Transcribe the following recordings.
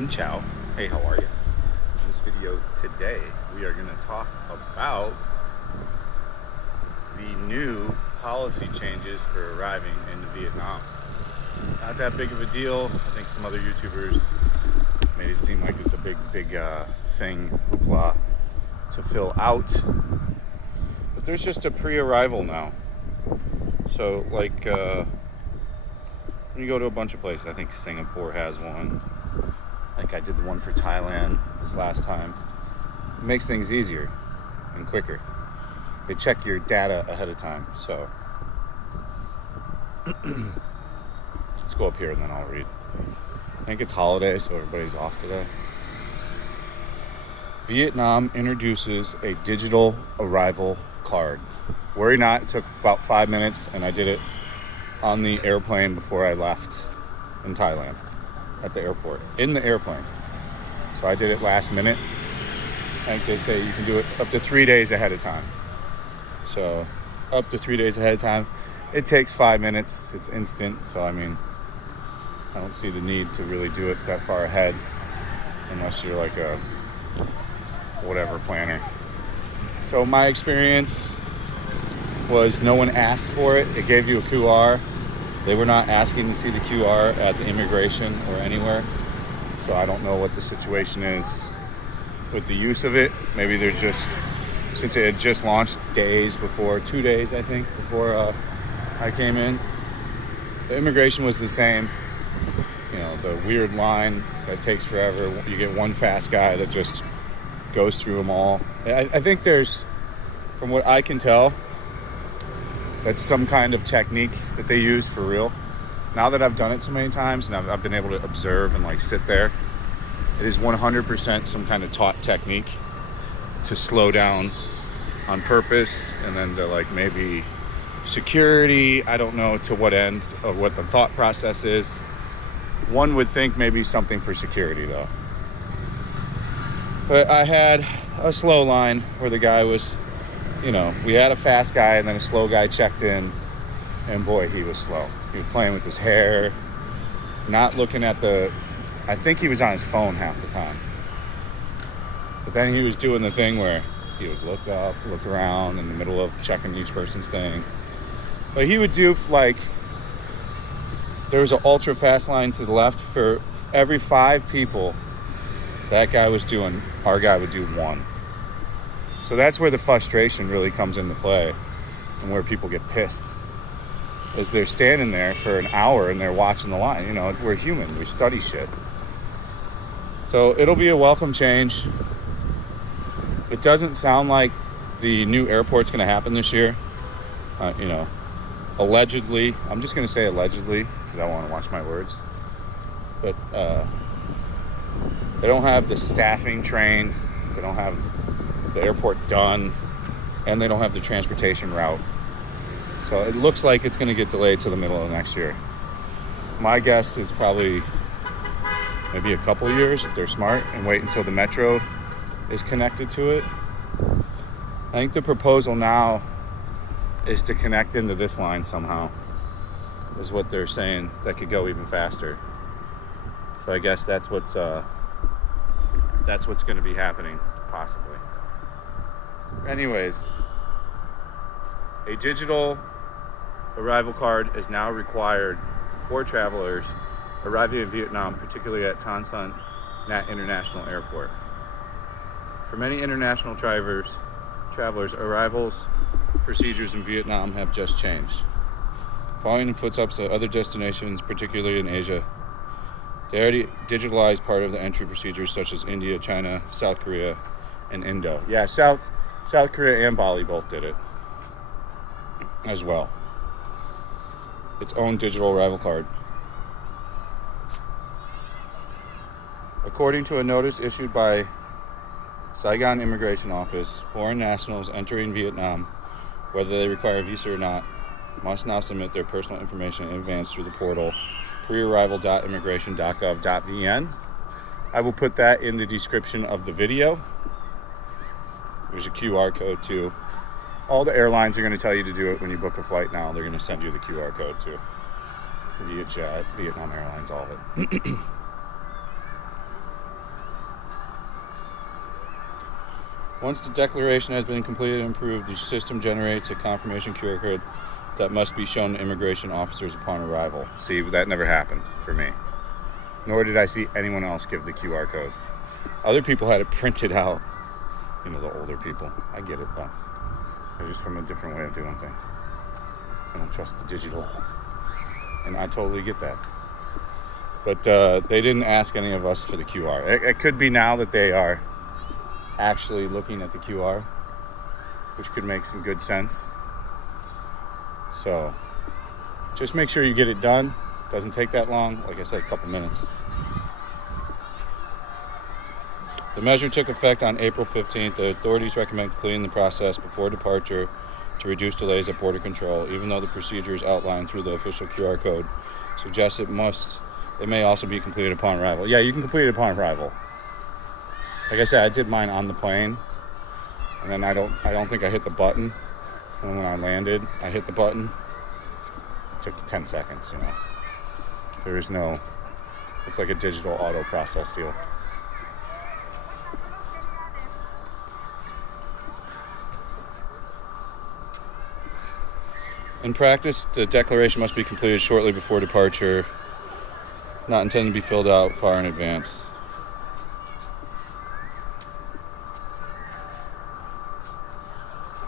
Sin Chow. Hey, how are you? In this video today, we are going to talk about the new policy changes for arriving into Vietnam. Not that big of a deal. I think some other YouTubers made it seem like it's a big thing, hoopla, to fill out. But there's just a pre-arrival now. So, like, when you go to a bunch of places, I think Singapore has one. Like I did the one for Thailand this last time. It makes things easier and quicker. They check your data ahead of time. So let's go up here and then I'll read. I think it's holiday, so everybody's off today. Vietnam introduces a digital arrival card. Worry not, it took about 5 minutes and I did it on the airplane before I left in Thailand. At the airport, in the airplane. So I did it last minute. I think they say you can do it up to 3 days ahead of time. So up to 3 days ahead of time. It takes 5 minutes. It's instant. So I mean, I don't see the need to really do it that far ahead unless you're like a whatever planner. So my experience was no one asked for it. It gave you a QR. They were not asking to see the QR at the immigration or anywhere. So I don't know what the situation is with the use of it. Maybe they're just, since it had just launched days before, 2 days I think, before I came in. The immigration was the same. You know, the weird line that takes forever. You get one fast guy that just goes through them all. I think there's, from what I can tell, that's some kind of technique that they use for real. Now that I've done it so many times and I've been able to observe and like sit there, it is 100% some kind of taught technique to slow down on purpose, and then to like maybe security. I don't know to what end or what the thought process is. One would think maybe something for security though. But I had a slow line where the guy was, you know, we had a fast guy and then a slow guy checked in, and boy, he was slow. He was playing with his hair, not looking at I think he was on his phone half the time. But then he was doing the thing where he would look up, look around in the middle of checking each person's thing. But he would do like, there was an ultra fast line to the left. For every 5 people that guy was doing, our guy would do 1. So that's where the frustration really comes into play and where people get pissed. Is they're standing there for an hour and they're watching the line. You know, we're human. We study shit. So it'll be a welcome change. It doesn't sound like the new airport's going to happen this year. You know, allegedly. I'm just going to say allegedly because I want to watch my words. But they don't have the staffing trained. They don't have the airport done, and they don't have the transportation route. So it looks like it's going to get delayed to the middle of next year. My guess is probably maybe a couple of years if they're smart and wait until the metro is connected to it. I think the proposal now is to connect into this line somehow, is what they're saying. That could go even faster. So I guess that's what's going to be happening, possibly. Anyways, a digital arrival card is now required for travelers arriving in Vietnam, particularly at Tan Son Nhat International Airport. For many international travelers, arrivals procedures in Vietnam have just changed. Following in footsteps of other destinations, particularly in Asia, they already digitalized part of the entry procedures such as India, China, South Korea, and Indo. Yeah, South Korea and Bali both did it as well. Its own digital arrival card. According to a notice issued by Saigon Immigration Office, foreign nationals entering Vietnam, whether they require a visa or not, must now submit their personal information in advance through the portal prearrival.immigration.gov.vn. I will put that in the description of the video. There's a QR code too. All the airlines are going to tell you to do it when you book a flight now. They're going to send you the QR code too. VietJet, Vietnam Airlines, all of it. Once the declaration has been completed and approved, the system generates a confirmation QR code that must be shown to immigration officers upon arrival. See, that never happened for me. Nor did I see anyone else give the QR code. Other people had it printed out. You know, the older people. I get it, though. They're just from a different way of doing things. I don't trust the digital. And I totally get that. But they didn't ask any of us for the QR. It could be now that they are actually looking at the QR, which could make some good sense. So just make sure you get it done. Doesn't take that long. Like I said, a couple minutes. The measure took effect on April 15th. The authorities recommend completing the process before departure to reduce delays at border control, even though the procedures outlined through the official QR code suggests it may also be completed upon arrival. Yeah, you can complete it upon arrival. Like I said, I did mine on the plane, and then I don't think I hit the button. And when I landed, I hit the button. It took 10 seconds, you know. There is no, it's like a digital auto process deal. In practice, the declaration must be completed shortly before departure, not intended to be filled out far in advance.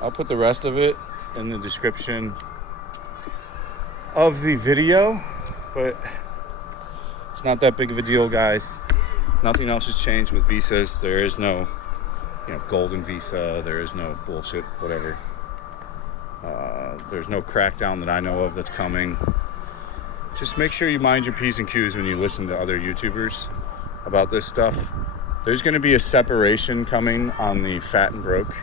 I'll put the rest of it in the description of the video, but it's not that big of a deal, guys. Nothing else has changed with visas. There is no, golden visa. There is no bullshit, whatever. There's no crackdown that I know of that's coming. Just make sure you mind your P's and Q's when you listen to other YouTubers about this stuff. There's going to be a separation coming on the Fat and Broke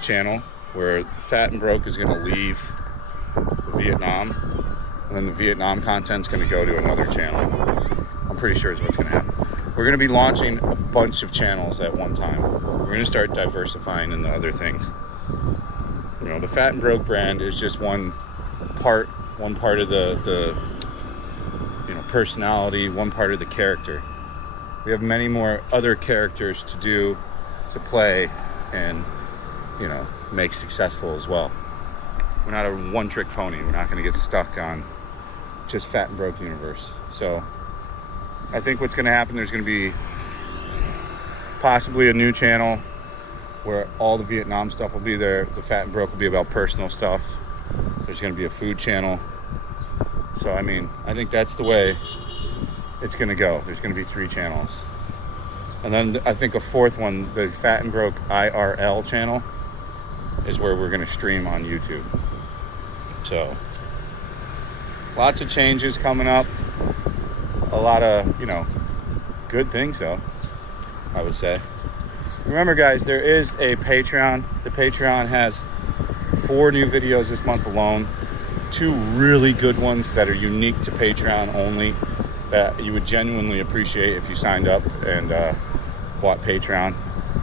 channel, where Fat and Broke is going to leave the Vietnam, and then the Vietnam content's going to go to another channel. I'm pretty sure is what's going to happen. We're going to be launching a bunch of channels at one time. We're going to start diversifying into other things. The Fat and Broke brand is just one part of the personality, one part of the character. We have many more other characters to play, and make successful as well. We're not a one-trick pony. We're not going to get stuck on just Fat and Broke universe. So I think what's going to happen, there's going to be possibly a new channel where all the Vietnam stuff will be there. The Fat and Broke will be about personal stuff. There's going to be a food channel. So, I think that's the way it's going to go. There's going to be 3 channels. And then I think a 4th one, the Fat and Broke IRL channel, is where we're going to stream on YouTube. So, lots of changes coming up. A lot of, good things, though, I would say. Remember, guys, there is a Patreon. The Patreon has 4 new videos this month alone. 2 really good ones that are unique to Patreon only, that you would genuinely appreciate if you signed up and bought Patreon.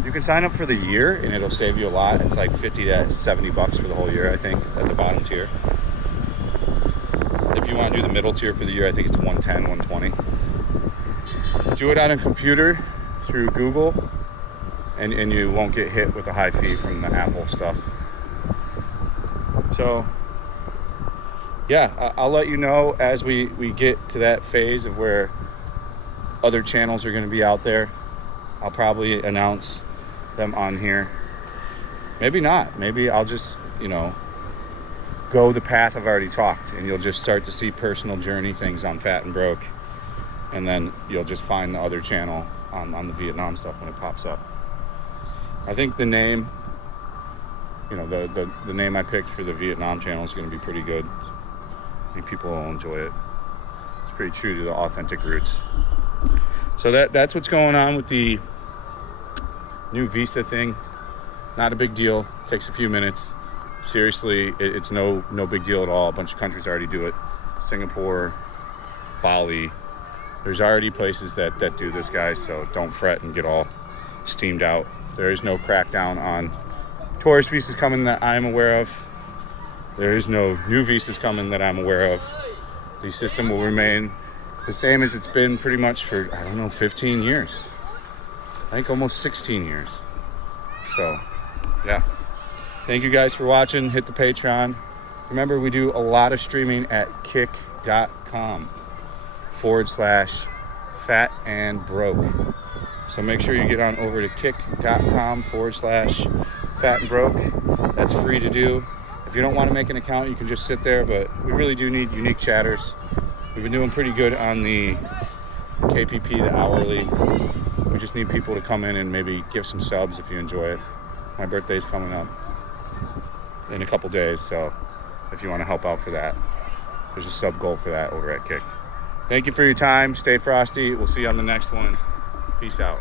You can sign up for the year, and it'll save you a lot. It's like $50 to $70 for the whole year, I think, at the bottom tier. If you want to do the middle tier for the year, I think it's $110, $120. Do it on a computer through Google, and you won't get hit with a high fee from the Apple stuff. So, yeah, I'll let you know as we get to that phase of where other channels are going to be out there. I'll probably announce them on here. Maybe not. Maybe I'll just, go the path I've already talked, and you'll just start to see personal journey things on Fat and Broke, and then you'll just find the other channel on the Vietnam stuff when it pops up. I think the name, the name I picked for the Vietnam channel is going to be pretty good. I think people will enjoy it. It's pretty true to the authentic roots. So that's what's going on with the new visa thing. Not a big deal. Takes a few minutes. Seriously, it's no big deal at all. A bunch of countries already do it. Singapore, Bali. There's already places that do this, guys, so don't fret and get all steamed out. There is no crackdown on tourist visas coming that I'm aware of. There is no new visas coming that I'm aware of. The system will remain the same as it's been pretty much for, 15 years. I think almost 16 years. So, yeah. Thank you guys for watching. Hit the Patreon. Remember, we do a lot of streaming at kick.com/fat and broke. So make sure you get on over to kick.com/fat and broke. That's free to do. If you don't want to make an account, you can just sit there, but we really do need unique chatters. We've been doing pretty good on the KPP, the hourly. We just need people to come in and maybe give some subs if you enjoy it. My birthday's coming up in a couple days, so if you want to help out for that, there's a sub goal for that over at Kick. Thank you for your time. Stay frosty. We'll see you on the next one. Peace out.